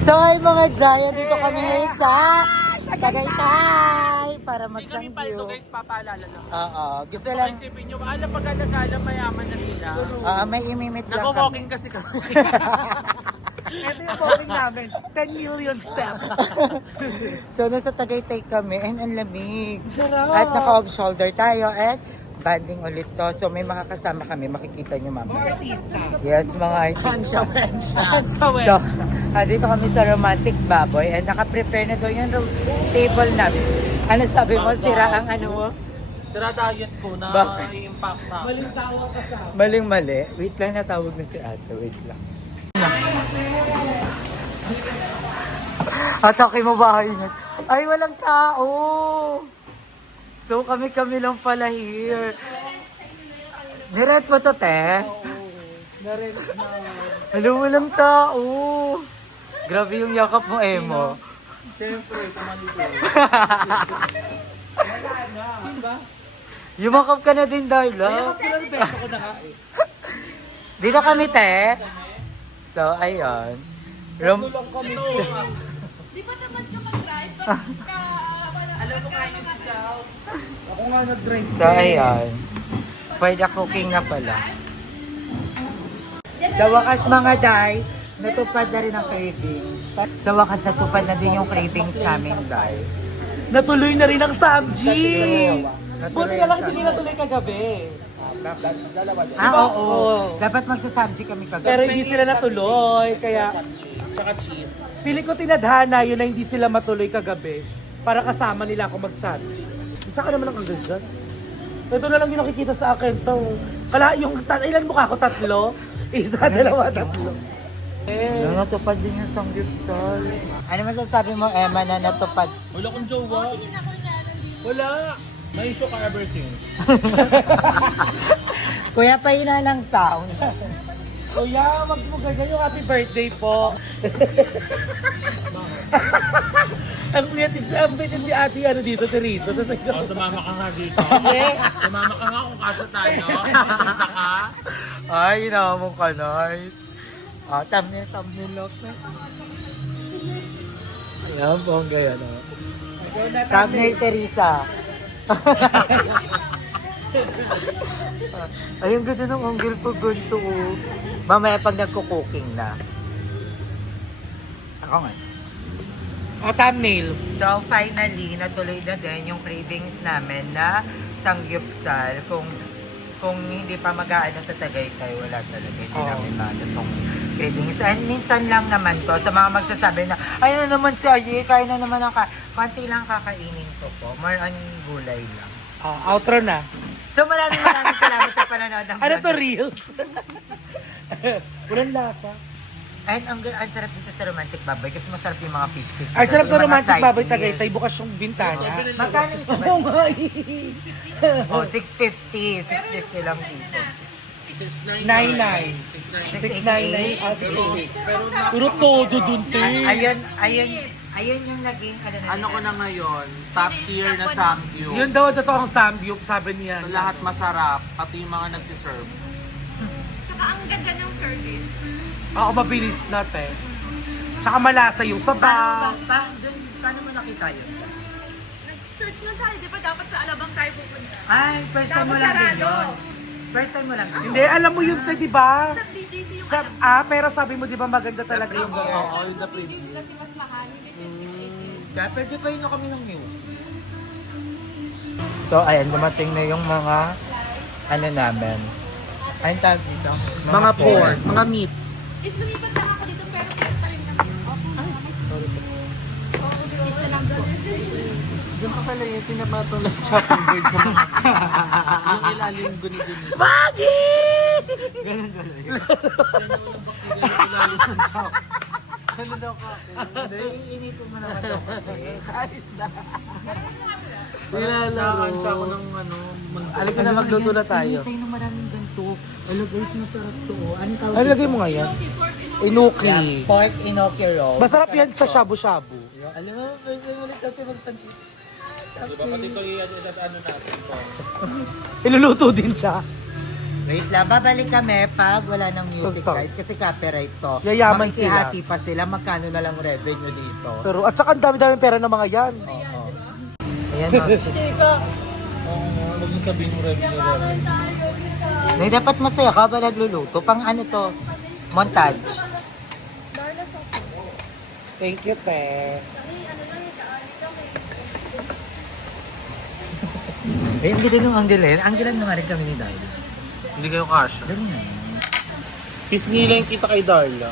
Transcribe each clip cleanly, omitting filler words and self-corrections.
So ay mga Jaya, dito kami ngayon sa Tagaytay para Hindi kami magsangyo. paldo guys, papaalala lang. Oo, gusto Baka lang, isipin nyo, alam pag alam mayaman na sila. may imimit lang kami. Nako-walking kasi kami. Ito yung walking namin, 10 million steps. So nasa Tagaytay kami and ang lamig. Sarap. At naka-off shoulder tayo at banding ulit to. So may mga kasama kami, makikita nyo mamaya. Artista. Yes, mga artista. So, So, dito kami sa Romantic Baboy and naka-prepare na doon yung table namin. Ano sabi mo, sira ang ano mo? sira diet ko na Bakit? i-impact na. Maling tawag ka sa. Maling-mali. Wait lang, natawag na si ate. Wait lang. Atake mo bahay niya. Ay, walang tao. So, kami lang pala here. Niret mo to, te? Narin na. Alam, walang tao. Grabe yung yakap mo, Emo. Siyempre, tumalito. Wala na, diba? Yumakap ka na din, Darla. Ilang beso ko na nga eh. Dito kami, te. So, ayun. Ano lang kami sa... Di ba naman ka mag-drive? Ba't ka... Alam mo kayo si Sao. Ako nga nag-drive. So, ayun. For the cooking na pala. Sa wakas, mga day, natupad na rin ang cravings. Sa wakas, natupad na din yung cravings namin, guys. Natuloy na rin ang Samji! Natuloy Buti ang na lang hindi Samji. natuloy kagabi. Oo. Dapat magsasamji kami kagabi. Pero hindi sila natuloy, kaya... Tsaka cheese. Feeling ko tinadhana yun na hindi sila matuloy kagabi para kasama nila ako mag-Samji. Tsaka naman ang kagad. Ito na lang yung nakikita sa akin to. Ilan mukha ko? 3? Isa, 2, 3. Natupad din yung sanggipsal. Ano masasabi mo, Emma, na natupad? Wala kong jowa. Wala. May show ka ever since. Kuya, pahina ng sound. Kuya, wag mo ganyan yung happy birthday po. Ang kuyatis na ang bait ni ate ano dito, Teresa. Tapos ikaw. Sumama ka nga dito. Hindi. Sumama ka nga kung kaso tayo. Punta ka. Ay, inaamong ka, Night. Thumbnail lock na. Ayan, bongga yan. Thumbnail Teresa. Ay, ang ganda ng angle ko ganito. Mamaya pag nagko-cooking na. Ako nga. O, thumbnail. So, finally, natuloy na din yung cravings namin na sangyupsal. Kung hindi pa mag-aano sa Tagaytay, wala talaga. Hindi namin maano itong cravings. And minsan lang naman to, sa mga magsasabi na, ay na naman si Ayi, kaya na naman ang konti lang kakainin ko po. More on gulay lang. Outro na. So, maraming salamat sa panonood ng Ano vlog. to, Reels? Walang lasa. And ang sarap dito sa Romantic Baboy kasi masarap yung mga fish cake. Ay, sarap Yung to mga romantic side baboy dish. Tagaytay. Bukas yung bintana. Magkano isa ba? Oo nga Oh, 650. 650 lang dito. 99. 699. Ah, 688. Puro todo dun, te. Ayun yung naging Ano ko na ngayon, top tier na samgyup. Yun daw ito ang samgyup, sabi niya. Sa lahat masarap, pati yung mga nagsiserve. Tsaka ang ganda ng service. Ako mabilis na, te. Tsaka malasa yung sabaw. Paano mo nakita yun? Nag-search na tayo, di ba dapat sa Alabang tayo pupunta? Ay, first time mo lang din sarado. yun. First time mo lang din. Hindi, alam mo yun, te, di ba? Sa DJC yung Pero sabi mo, di ba maganda talaga yung Oo, yung the preview. kasi mas mahal. Hindi Kaya pwede pa yun kami ng music. So, ayan, dumating na yung mga ano namin. Ayun tawag dito? mga pork, mga meats. Is lumipat lang ako dito pero meron pa rin kami. Is na lang po. Doon pa pala yung pinapatong ng chopping board sa mga yung ilalim guni-guni. Ganun yun. Yung ilalim ng chop. Ano daw ka? Iniinitin mo naman daw kasi. Nilalaan siya ako ng ano. Halika na, magluto na tayo. Tayo ng maraming ganito. Ano guys, masarap to. Ano tawag Ay, lagay mo nga yan. Inuki. Pork inoki roll. Masarap yan sa shabu-shabu. Alam mo, first time ulit natin magsagit. Diba pati ito ano natin po. Iluluto din siya. Wait lang, babalik kami pag wala ng music Tugtog. guys kasi copyright to. Yayaman sila. Makikihati pa sila, magkano na lang revenue dito. Pero, at saka ang dami-dami pera ng mga yan. Oo. Ayan, Ma'am. Huwag mo sabihin mo revenue. Nay, dapat masaya ka ba nagluluto? Pang ano to? Montage. Thank you, te. Eh, hindi din yung anggilan. Anggilan mo nga rin kami ni Darla. Hindi kayo kasha. Ganyan. Pisngila yung kita kay Darla.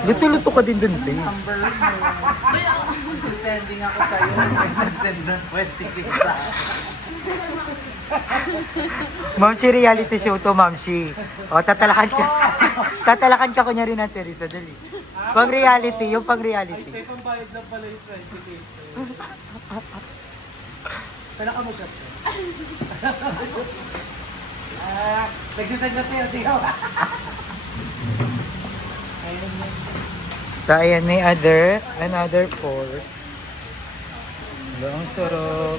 Luto-luto ka din dun, te. Sending ako sa'yo. Nag-send ng 20 kita. Ma'am Shi, reality show to, Ma'am Shi. O, tatalakan ka. Tatalakan ka kunyari na, Teresa. Dali. Pang reality, yung pang reality. Ay, pambayad lang pala yung 20K. Sana ka mo siya. Nagsisend na tayo, di ka. So, ayan, may another pork. Ang sarap.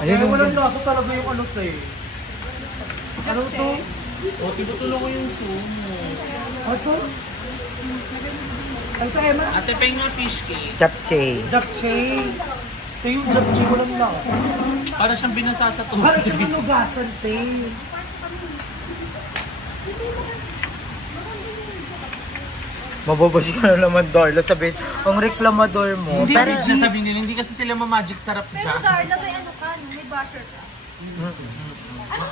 Ayun, walang lasa talaga yung ano to eh. Ano to? O, tinutulong ko yung sumo. Ano to? Ay, ito, Emma. Ate Peng nga fish cake. Japchae. Japchae. Ito yung japchae, walang lasa. Para siyang binasa sa tubig. Para siyang manugasan, te. Mababash ka na naman, Darla. Sabihin, ang reklamador mo. Hindi, Pero, Biggie. Sabi nila, hindi kasi sila ma-magic sarap Pero dyan. Darla, may ano ka, no? May basher ka.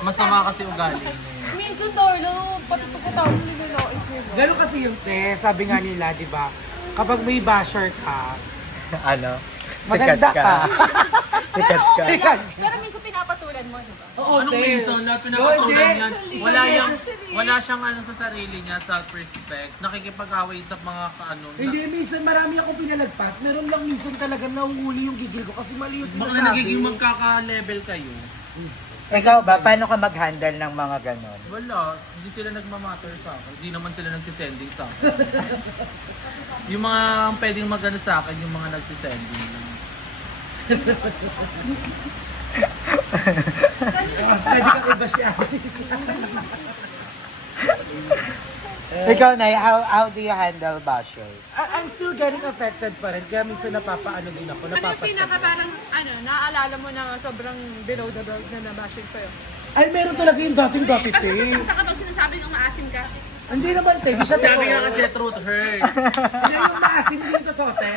Masama kasi ugali niya. Minsan Darla, patutugutawin ni Lolo. Gano'n kasi yung te, sabi nga nila, di ba? Kapag may basher ka, ano? Maganda ka. Sikat Pero ka. okay lang. Pero minsan pinapatulan mo, di ba? oo, Anong te. reason? Lahat No, pinapatulan te. yan. Wala siyang ano sa sarili niya, self-respect. Nakikipag-away sa mga kaano. Hindi, minsan marami akong pinalagpas. Meron lang minsan talaga nahuhuli yung gigil ko kasi mali yung Baka sinasabi. na nagiging magkaka-level kayo. Ikaw ba, paano ka mag-handle ng mga ganon? Wala, hindi sila nagmamatter sa akin. Hindi naman sila nagsisending sa akin. Yung mga pwedeng magano sa akin, yung mga nagsisending lang. Mas pwede kang iba siya. Ikaw, Nay, how do you handle bashers? I'm still getting affected pa rin. Kaya minsan napapaano din ako. Ano yung Napapasama. pinaka parang, naaalala mo na sobrang below the belt na nabashing sa'yo? Ay, meron talaga yung dating-dati, Pag te. nagsasakta ka bang sinasabing ang maasim ka? Hindi naman, te. Di siya Sabi totoo. nga kasi truth hurts. Hindi yung maasim, hindi yung totoo, te.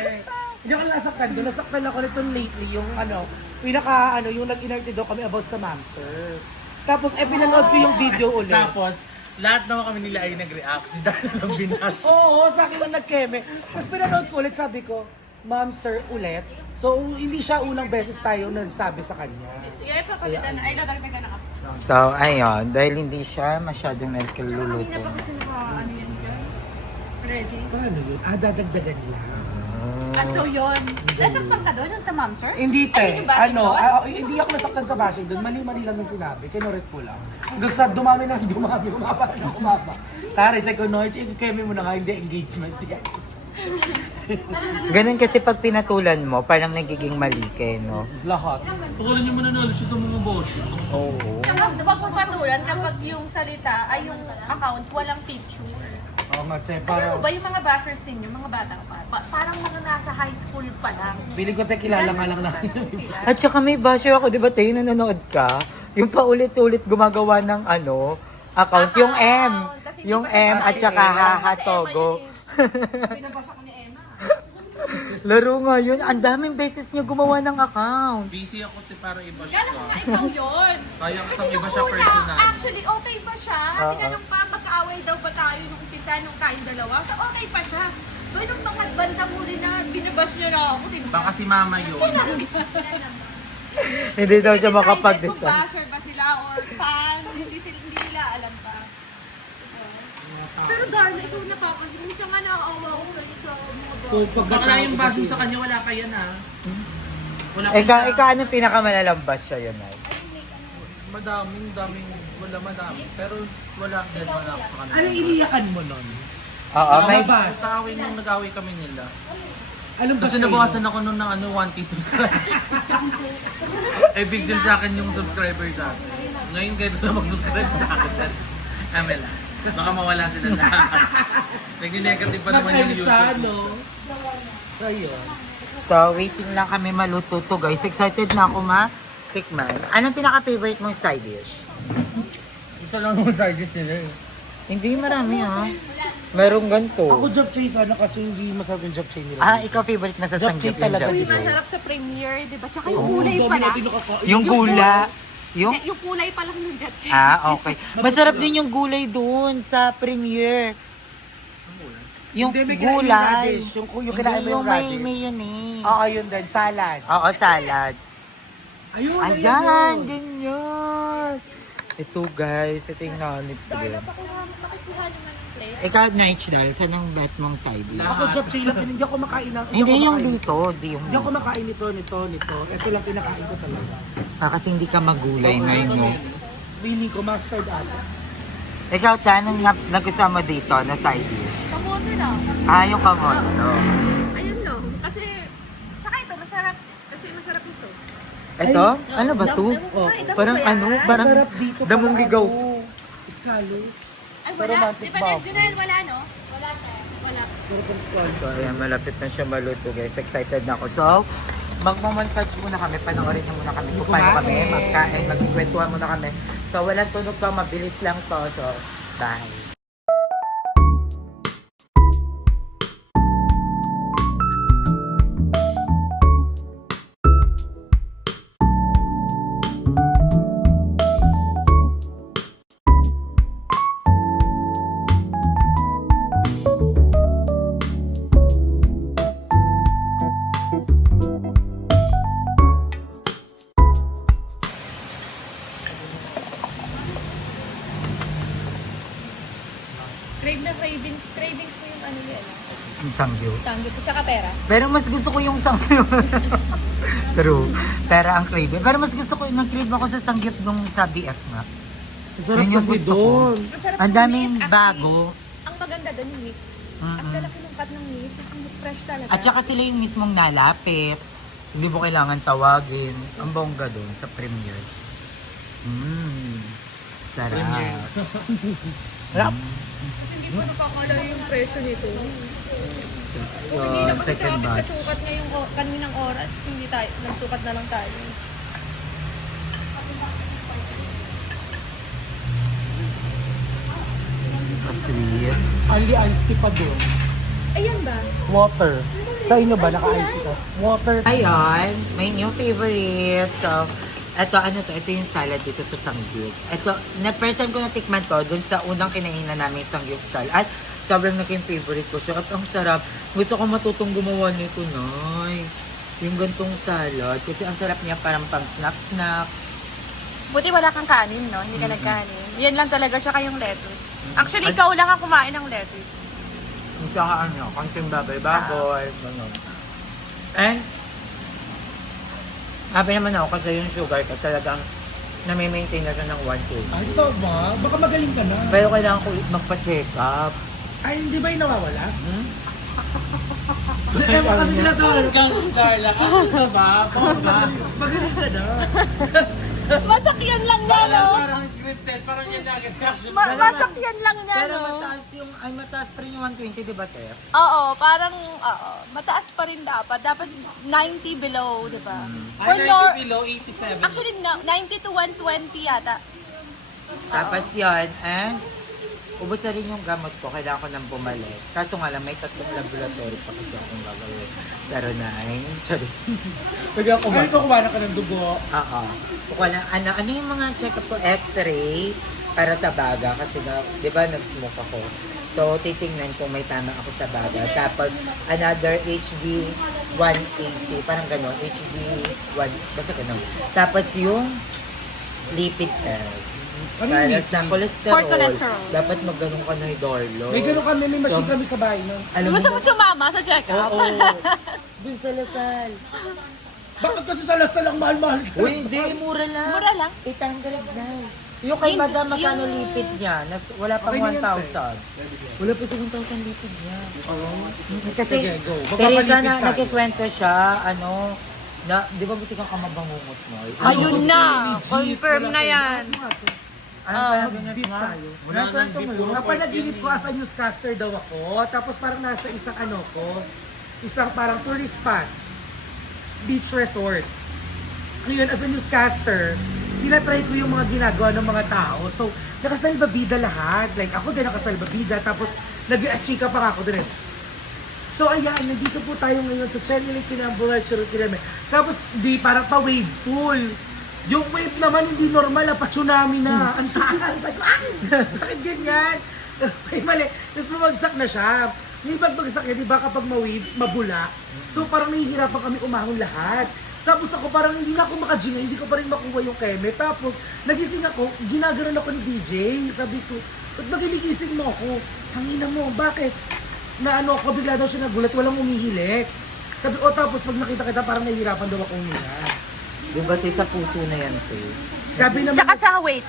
Hindi ako nasaktan doon. Nasaktan ako nitong lately. Yung yung nag-inarte daw kami about sa ma'am, sir. Tapos, pinanood ko yung video ulit. Tapos, lahat naman kami nila ay nag-react. Si Dana lang binash. Oo, sa akin lang nagkeme. Tapos pinanood ko ulit, sabi ko, ma'am, sir, ulit. So, hindi siya unang beses tayo nagsabi sa kanya. Yung papalitan na, ay nadagdagan na ako. So, ayun, dahil hindi siya masyadong nagkaluluto. Kanina pa kasi ano yan dyan? Ready? Paano yun? Dadagdagan niya. So yun. Nasaktan ka doon yung sa ma'am, sir? Hindi, Ay, te. yung bashing doon? Hindi ako nasaktan sa bashing doon. Mali-mali lang yung sinabi. Kinurit ko lang. Doon sa dumami, umaba. Tari, sa kunoy, kemi mo na nga, hindi engagement yan. Ganun kasi pag pinatulan mo, parang nagiging mali ka, no? Lahat. Tukulan niyo mananalo siya sa mga boss. Oo. Saka huwag mo patulan kapag yung salita ay yung account walang picture. Oo nga, te. Alam mo ba yung mga bashers ninyo, mga bata pa, parang mga nasa high school pa lang. Piling ko, te, kilala nga lang namin. Sila. At saka may basher ako, di ba tayo nanonood ka? Yung paulit-ulit gumagawa ng account. Yung M. Kasi hindi Yung pa siya M at bashing. saka Kasi hahatogo. Emma yun eh. Binabasa ko ni Emma. Laro nga yun. Ang daming beses niya gumawa ng account. Busy ako para i-bash Kala ko nga ikaw yun. Kaya ko Kasi sang yung iba siya una, personal. actually okay pa siya. Tinanong pa, magkaaway daw ba tayo nung umpisa nung tayong dalawa? So okay pa siya. So nung pangagbanta mo rin na binabash niya na ako. Baka si mama yun. Hindi daw siya Kung makapag-decide. basher ba sila or fan, hindi nila alam pa. Pero Darla, ikaw napapansin. Minsan nga nakaawa ko sa mga Baka na yung bashing sa kanya, wala kaya na. Wala Ikaw, anong pinakamalalaμπas siya yun, Nay? Madaming, madami. Pero wala din wala ako sa kanila. Ano iniyakan mo nun? Oo, may... Labas. Sa away nung nag-away kami nila. Anong Kasi nabawasan ako nun ng 1K subscriber. Big deal sa akin yung subscriber dati. Ngayon kayo na mag-subscribe sa akin. Amela. Baka mawala sila lahat. Nag-negative pa naman yung YouTube. no? So, yun. So, waiting lang kami maluto to guys. Excited na ako tikman. Anong pinaka-favorite mong side dish? Ito lang yung charges nila eh. Hindi marami ha. Merong ganito. Ako japchae sana kasi hindi masarap yung japchae nila. Ikaw favorite mo sa Japchae sanggip yung talaga. Uy, japchae. masarap sa premiere, di ba? Tsaka yung kulay Dami pala. natin nakakain. Yung gula. Yung... Yung kulay pa lang ng japchae. Okay. Masarap din yung gulay doon sa premiere. Yung Hindi, may kinain yung gulay. radish. Yung kinain mo Hindi, yung may radish. mayonnaise. Oo, yun din. Salad. Oo, salad. Ayun, Ayan, ganyan. Ito guys, ito yung nanip ko. Darla, pakikuha naman ng plate. Ikaw, Night Dal, saan ang bet mong side dish? Ako japchae lang. Hindi ako makain ng... Hindi ako yung makain- dito, hindi yung... Hindi ako makain nito. Ito lang pinakain ko talaga. Kasi hindi ka magulay na yun. No? Feeling ko mustard ata. Ikaw, tanong nagustuhan mo dito na side dish? Kamote lang. Yung kamote. Ayun no. Kasi, saka ito, masarap. Kasi masarap yung sauce. Ito? Ano ba to? Parang ano? Parang Masarap dito. damong para ligaw. ano, Scallops. Ay, Sa wala. romantic Di ba, bubble. Junel, wala no? Wala tayo. Wala. Sarap ang scallops. So, ayan, malapit na siya maluto guys. Excited na ako. So, magmamontage muna kami. Panoorin na muna kami kung paano kami magkain. Magkikwentuhan muna kami. So, walang tunog to. Mabilis lang to. So, bye. Cravings mo yung ano yan. Ang sangyo. Tanggit at saka pera. Pero mas gusto ko yung sangyo. True. Pero ang craving. Pero mas gusto ko, nag-crave ako sa sanggip nung sa BF nga. Ang sarap Yun yung kasi gusto ko. doon. Ang sarap Ang ng daming meat, actually. bago. Ang maganda doon yung meat. Ang lalaki ng cut ng meat. Ang fresh talaga. At saka sila yung mismong nalapit. Hindi mo kailangan tawagin. Ang bongga doon sa premiere. Sarap. Sarap. Kasi hindi ko napakala yung presyo nito. So, Kung hindi lang kasi second traffic sa batch. sukat ngayong kaninang oras, hindi tayo, nagsukat na lang tayo. Sweet. Only iced tea pa doon. Ayan ba? Water. Sa inyo ba naka-iced tea ka? Water. Ayun, may new favorite. So, ito, ano to? Ito yung salad dito sa Sangyup. Ito, first time ko natikman to dun sa unang kinainan namin Sangyup salad. At sobrang naging favorite ko siya. At ang sarap. Gusto ko matutong gumawa nito, Nay. Yung gantong salad. Kasi ang sarap niya parang pang snack-snack. Buti wala kang kanin, no? Hindi ka nagkanin. Yan lang talaga, tsaka yung lettuce. Actually, ikaw lang ang kumain ng lettuce. Yung saka ano, konting baboy-baboy. Ganun. And, happy naman ako kasi yung sugar ko talagang nami-maintain na siya ng 1 Ay, ito ba? Baka magaling ka na. Pero kailangan ko magpa-check up. Ay, hindi ba yung nawawala? Hmm? Eh, baka kasi sila tawag. Darla, ano ba? Magaling ka na. Masakyan lang niya, no? Parang scripted, parang yan lagi reaction. Masakyan lang niya, Pero no? mataas pa rin yung 120, di ba, Te? Oo, parang, mataas pa rin dapat. Dapat 90 below, di ba? Or Ay, nor- 90 below, 87. Actually, 90 to 120 yata. Tapos yun, and ubos na rin yung gamot ko. Kailangan ko nang bumalik. Kaso nga lang, may 3 laboratory pa kasi akong gagawin. 09. Sorry. Pwede ako ba? Ay, kukuha na ka ng dugo. Oo. Kukuha lang. Ano yung mga check-up ko? X-ray para sa baga. Kasi di ba, nag-smoke ako. So, titingnan kung may tama ako sa baga. Tapos, another HB1AC. Parang gano'n. HB1. Basta gano'n. Tapos, yung lipid test. Ano Para yung sa cholesterol. For cholesterol. Dapat magganong ka na Dorlo. May gano'n kami, may machine So, kami sa bahay nun. Alam mo Gusto mo sumama sa check-up? Oo. Dun sa Lasal. Bakit kasi salang mahal-mahal siya? Uy, hindi, mura lang. Mura lang. 800 na. Yung kay Yung- Madam, magkano yung- lipid niya? Wala pang Okay na yan, 1,000. Wala pa 7,000 lipid niya. Oo. Kasi, Sige, go. Teresa, Magpapalipid tayo. nagkikwento siya, di ba buti kang kamabangungot mo? Ayun na. Confirm na yan. Ano pa Beef nga? tayo. Wala nang Kwento mo beef yun. ko. Napanaginip ko as a newscaster daw ako. Tapos parang nasa isang parang tourist spot. Beach resort. Ngayon, as a newscaster, tinatry ko yung mga ginagawa ng mga tao. So, nakasalbabida lahat. Like, ako din nakasalbabida. Tapos, nag-achika pa ako din. So, ayan, nandito po tayo ngayon sa Chenny Pinambuhay, Churukileme. Tapos, di parang pa-wave pool. Yung wave naman hindi normal, pa-tsunami na. Ang taas. Like, bakit ganyan? Ay, mali. Tapos bumagsak na siya. Yung pagbagsak niya, di ba kapag ma-wave, mabula. So parang nahihirapan kami umahon lahat. Tapos ako parang hindi na ako makajinga, hindi ko pa rin makuha yung keme. Tapos nagising ako, ginaganon ako ni DJ. Sabi ko, ba't ba ginigising mo ako? Hangina mo, bakit? Na ano ako, bigla daw siya nagulat, walang umihilik. Sabi ko, tapos pag nakita kita, parang nahihirapan daw ako huminga. Di ba tayo sa puso na yan, te? Sabi naman, Tsaka sa weight.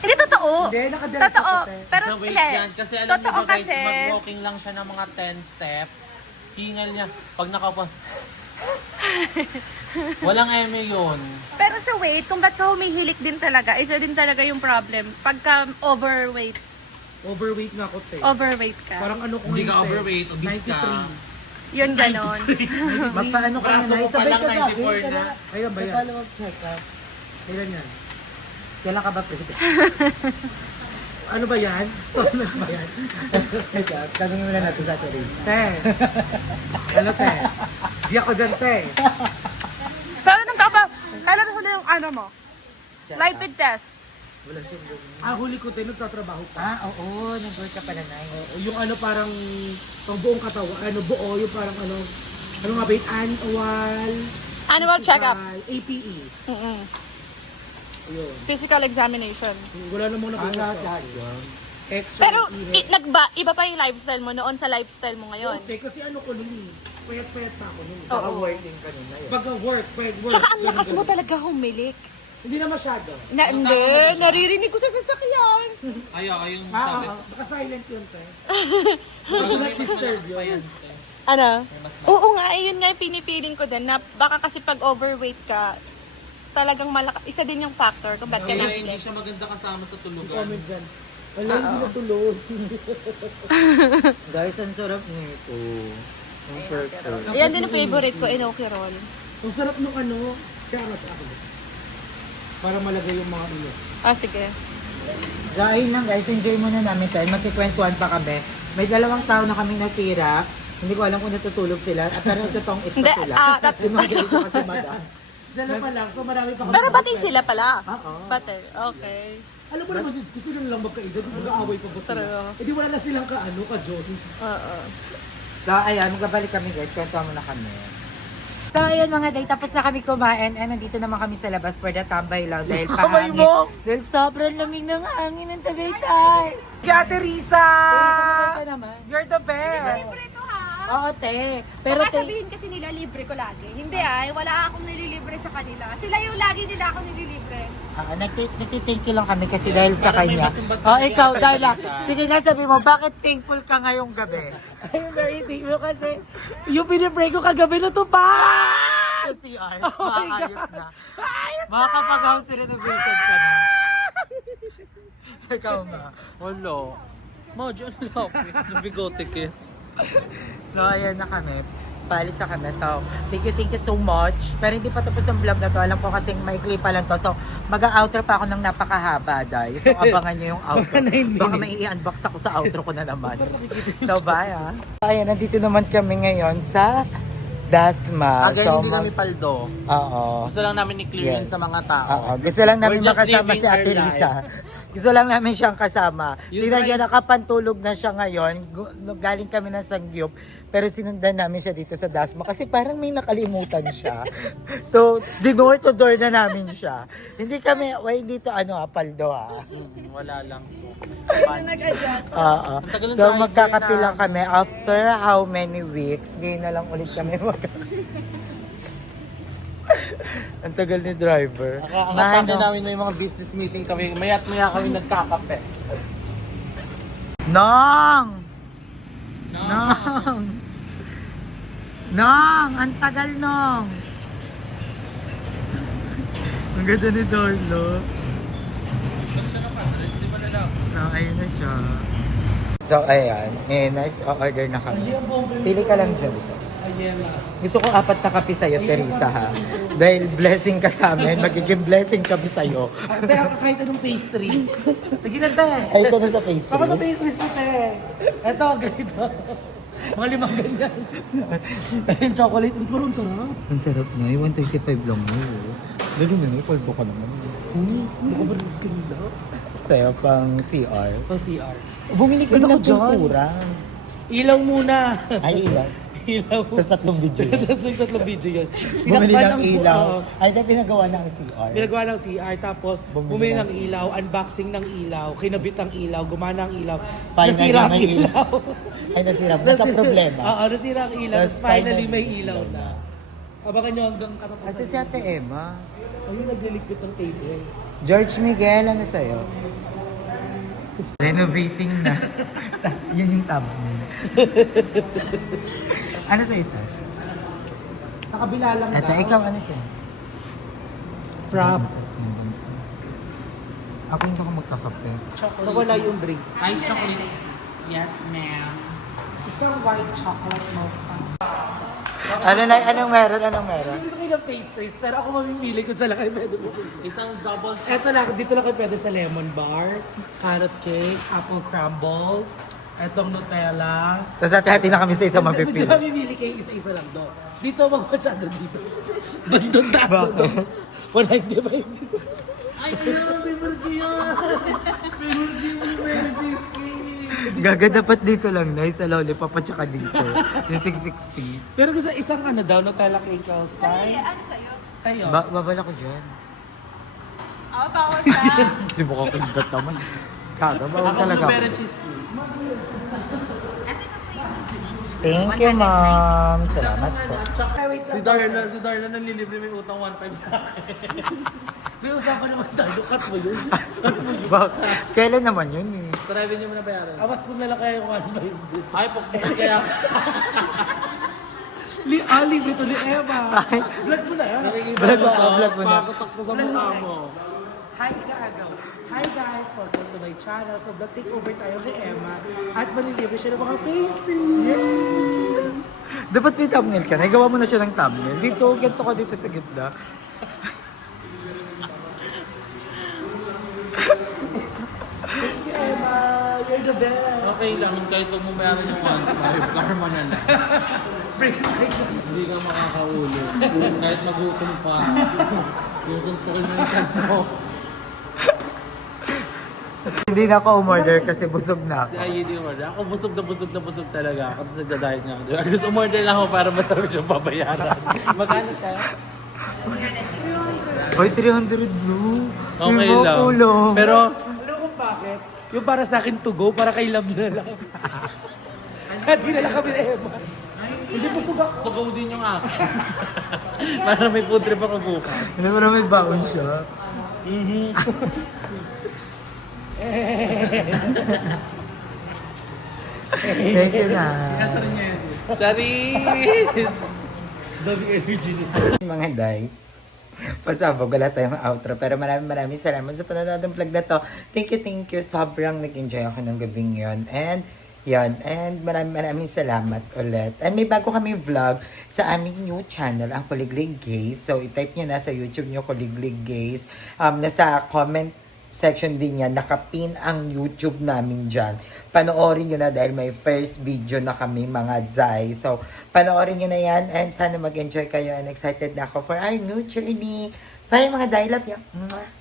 Hindi totoo. Hindi, nakadiretso Totoo. ko, te. Pero Sa weight hindi. yan. Kasi alam niyo Totoo ba guys, kasi. mag-walking lang siya ng mga 10 steps. Hingal niya. Pag nakaupo, walang eme yun. Pero sa weight, kung ba't ka humihilik din talaga, isa din talaga yung problem. Pagka overweight Overweight nga ako, te. overweight ka. Parang ano ko Hindi ka ngayon, te, overweight, obese ka. 93. Yun ganon. Magpaano ka Braso na? mo pa Isabay lang, ka sa akin. 94 na. Ayun ba yan? Follow-up check-up. Kailan yan? Kailan ka ba pre? Ano ba yan? Stop na ba yan? Tanungin mo na natin sa atin. Te. Ano, te? Di ako dyan, te. Pero nung kailan na yung ano mo? Lipid test. Huli ko, te, nagtatrabaho pa. Ah, oo. Nag-work ka pala na yun. O, yung ano parang, pang buong katawan, ano, buo, yung parang ano nga ba yun? Annual, Annual check-up. APE. Mm-mm. Ayun. Physical examination. Wala namang Lahat nakukusa. yun. X-ray, Pero EHEC. iba pa yung lifestyle mo noon sa lifestyle mo ngayon. Okay, kasi ano ko nun eh. Payat-payat pa ako nun. Baka working ka nun na yun. Pag-work, pag-work. Tsaka ang lakas mo talaga humilik. Hindi na masyado. Hindi, naririnig ko sa sasakyan. Ayaw, yung sabi. Baka silent yun, te. Bago not disturb pa yan. Ano? Oo nga, yun nga yung pinipiling ko din na baka kasi pag overweight ka, talagang isa din yung factor kung ba't ka Kaya hindi nahilig. siya maganda kasama sa tulugan. Comment dyan. Wala, hindi natulog. Guys, ang sarap nito. Ang perfect. Yan din ang favorite ko, enoki roll. Ang sarap nung ano, carrot ako. Para malagay yung mga ulo. Ah, sige. Dahil lang guys, enjoy muna namin tayo. Magkikwentuhan pa kami. May 2 tao na kami natira. Hindi ko alam kung natutulog sila. At pero totoong ito Hindi, sila. that- Yung mga ganito kasi madam. Sila pa lang, so marami pa kami. Pero pati sila pala. Oo. Pati, okay. Alam mo naman, gusto nila lang magkaedad, mag-aaway pa ba sila? True. Eh di wala na silang ka-John. Oo. So, ayan, magbabalik kami guys. Kwentuhan muna kami. So, ayan mga day, tapos na kami kumain. And nandito naman kami sa labas for the tambay lang. Dahil Kamay pahangin. mo! Dahil sobrang lamig ng hangin ng Tagaytay. Kaya Teresa! Ito naman. You're the best! Libre to ha. Oo, te. Pero Baka te, sabihin kasi nila libre ko lagi. Hindi wala akong nililibre sa kanila. Sila yung lagi nila ako nililibre. nagtithank you lang kami kasi dahil sa Parang may kanya. masumbat Oh, kasi ikaw, yata Darla. isa. Sige na, sabi mo, bakit thankful ka ngayong gabi? I'm very thankful kasi yung pinipray ko kagabi na to pa! Sa CR, Oh my maayos God. na. Makakapag-house renovation ka na. Ikaw ma. Wala. Mojo, ang lapit. Nabigote kiss. So, ayan na kami. Paalis na kami. So, thank you so much. Pero hindi pa tapos ang vlog na to. Alam ko kasing maikli pa lang to. So, mag-outro pa ako ng napakahaba, dahil. So, abangan nyo yung outro. Baka 9 Baka minutes. may i-unbox ako sa outro ko na naman. So, bye ah. Ayan, nandito naman kami ngayon sa Dasma. Again, So, hindi namin paldo. Oo. Gusto lang namin i-clear yun sa mga tao. Oo. Gusto lang namin We're just makasama living si our Ate life. Lisa. Gusto lang namin siyang kasama. Yun Tinagyan, right. nakapantulog na siya ngayon. Galing kami ng Sangyup. Pero sinundan namin siya dito sa Dasma kasi parang may nakalimutan siya. So, door to door na namin siya. Hindi kami, hindi to paldo ha. Wala lang. Nag-adjust. Oo. tagal ng So, drive magkakape na. lang kami after how many weeks. Ngayon na lang ulit kami magkakape. Ang tagal ni driver. Akapag din namin may mga business meeting kami. Maya't maya kami nagkakape. Nong! Nong! Nong! Ang tagal, Nong! Ang ganda ni Dorlo. Oh, ayun na siya. So, ayan. Nice order na kami. Pili ka lang dyan. Gusto ko 4 na kape sa'yo, Teresa, ha? Dahil blessing ka sa amin, magiging blessing kami sa'yo. Ate, kahit anong pastries. Sige na, te. Ay, ito na sa pastries. Tapos sa pastries mo, te. Ito, ganito. Mga 5 ganyan. Yung chocolate. Ito parang sarap. Ang sarap na. 135 lang mo. Dali na, paldo ka naman. Baka ba rin ganda? Tayo pang CR. Pang CR. Bumili ka Ganda ng ko dyan. pintura. Ilaw muna. Ay, ilan? Ilaw. Tapos 3 video yun. Tapos yung 3 video yun. Bumili Tinakpan ng ang ilaw. buo. Ay, dahil pinagawa ng CR. Pinagawa ng CR, tapos Bumili bumili ng ng ilaw, unboxing ng ilaw, kinabit ang ilaw, gumana ang ilaw, Finally, nasira ang may ilaw. Ay, nasira. Nagka-problema. Oo, nasira ang ilaw, Tapos tapos finally may finally, ilaw na. Abangan nyo hanggang katapusan. Kasi si Ate Emma. Ayun, nagliligpit ng table. George Miguel, ano sa'yo? Renovating na. Yun yung tab mo. Ano sa ito? Sa kabila lang Ito, daw. ikaw ano sa'yo? Frap. Ako hindi ako magkakape. Nawala yung drink. Ice chocolate. Yes, ma'am. Isang white chocolate mocha. Anong meron? Anong meron? Hindi ko kayo ng pastries, pero ako mamimili kung saan lang kayo pwede mo. Isang double Eto lang, dito lang kayo pwede sa lemon bar, carrot cake, apple crumble, etong Nutella. Tapos hati-hati na kami sa isang Hindi mapipili. mamimili kayo isa-isa lang do. Dito, wag masyado dito. Bandong taas Bakit? do. 195. Ay, ayun, favorite ko yan. Favorite cheesecake. Gaga dapat dito lang, nice. Sa lollipop at saka dito. Yung tig 60. Pero sa isang ano daw, Nutella cake Sa'yo, style. ano sa'yo? Sa'yo. Babala ko dyan. Oo, bawal siya. Kasi mukha ko naman. Kaga, bawal Ako talaga blueberry ako. cheesecake. Ate, mas Thank you, ma'am. Salamat po. Ay, wait Si Darla nanlilibre may utang 1.5 sa akin. May usapan naman tayo. Cut mo yun. Kailan naman yun eh? Sa revenue mo na bayaran. Awas ko na lang kaya yung 1.5. Ay, pagbukas kaya. Libre to ni Eva. Vlog mo na yan. Vlog mo, vlog mo na. Pakatak ko sa mukha mo. Hi, Gaagaw. Hi guys, welcome to my channel. So, vlog takeover tayo kay Emma. At manilibre siya ng mga pastries. Yes! Dapat may thumbnail ka. Nagawa mo na siya ng thumbnail. Dito, ganito ka dito sa gitna. Thank you, Emma. You're the best. Okay lang, kahit huwag mo bayaran yung 1.5, karma na lang. Hindi ka makakaulo. Kahit magutom pa. Susuntukin mo yung chan mo. Hindi na ako umorder kasi busog na Si ako. IED umorder. Ako busog na busog talaga. Ako tapos nagda-diet nga ako. Gusto umorder lang ako para matawag siyang babayaran. Magkano ka? Hoy, 300 blue. Okay Yung lang. ulo. Pero, Alam kung bakit? Yung para sa akin to go, para kay Love na lang. Hindi na lang kami na Emma. Hindi busog ako. tugaw din yung akin. Para may food trip ako bukas. Ano mo na may baon siya? Thank you na. Charis! Dami energy nito. Mga day, pasabog, wala tayong outro. Pero maraming salamat sa panonood ng vlog na to. Thank you. Sobrang nag-enjoy ako ng gabing yon. And maraming salamat ulit. And may bago kami vlog sa aming new channel, ang Kuliglig Gays. So, i-type nyo na sa YouTube nyo, Kuliglig Gays. Nasa comment section din yan, nakapin ang YouTube namin dyan. Panoorin nyo na dahil may first video na kami mga Zay. So, panoorin nyo na yan and sana mag-enjoy kayo and excited na ako for our new journey. Bye mga Zay, love you. Mwah.